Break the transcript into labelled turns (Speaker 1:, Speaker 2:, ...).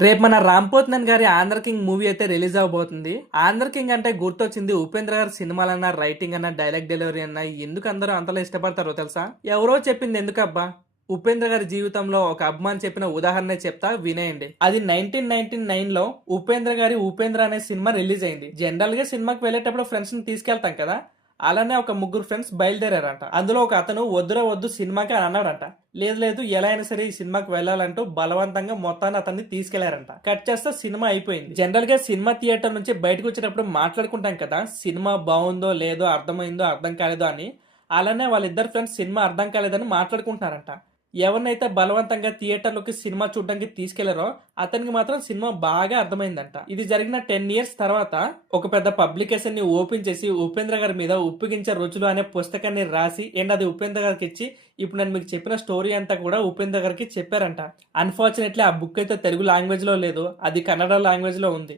Speaker 1: రేపు మన రాంపోత్నన్ గారి ఆంధ్ర కింగ్ మూవీ అయితే రిలీజ్ అవబోతుంది. ఆంధ్ర కింగ్ అంటే గుర్తొచ్చింది ఉపేంద్ర గారి సినిమాలన్నా రైటింగ్ అన్న డైలాగ్ డెలివరీ అన్న ఎందుకు అందరూ అంతలా ఇష్టపడతారో తెలుసా? ఎవరో చెప్పింది ఎందుకబ్బా? ఉపేంద్ర గారి జీవితంలో ఒక అభిమాన్ చెప్పిన ఉదాహరణ చెప్తా వినేయండి. అది నైన్టీన్ నైన్టీ నైన్లో ఉపేంద్ర గారి ఉపేంద్ర అనే సినిమా రిలీజ్ అయింది. జనరల్గా సినిమాకి వెళ్ళేటప్పుడు ఫ్రెండ్స్ని తీసుకెళ్తాం కదా? అలానే ఒక ముగ్గురు ఫ్రెండ్స్ బయలుదేరారంట. అందులో ఒక అతను వద్దురా వద్దు సినిమాకి అని అన్నాడంట. లేదు లేదు ఎలా అయినా సరే ఈ సినిమాకి వెళ్ళాలంటూ బలవంతంగా మొత్తాన్ని అతన్ని తీసుకెళ్ళారంట. కట్ చేస్తే సినిమా అయిపోయింది. జనరల్గా సినిమా థియేటర్ నుంచి బయటకు వచ్చేటప్పుడు మాట్లాడుకుంటాం కదా సినిమా బాగుందో లేదో అర్థమైందో అర్థం కాలేదో అని అలానే వాళ్ళిద్దరు ఫ్రెండ్స్ సినిమా అర్థం కాలేదని మాట్లాడుకుంటున్నారంట. ఎవరినైతే బలవంతంగా థియేటర్లోకి సినిమా చూడడానికి తీసుకెళ్ళారో అతనికి మాత్రం సినిమా బాగా అర్థమైందంట. ఇది జరిగిన టెన్ ఇయర్స్ తర్వాత ఒక పెద్ద పబ్లికేషన్ని ఓపెన్ చేసి ఉపేంద్ర గారి మీద ఉప్పగించే రుచులు అనే పుస్తకాన్ని రాసి అండ్ అది ఉపేంద్ర గారికి ఇచ్చి ఇప్పుడు నేను మీకు చెప్పిన స్టోరీ అంతా కూడా ఉపేంద్ర గారికి చెప్పారంట. అన్ఫార్చునేట్లీ ఆ బుక్ అయితే తెలుగు లాంగ్వేజ్లో లేదు అది కన్నడ లాంగ్వేజ్లో ఉంది.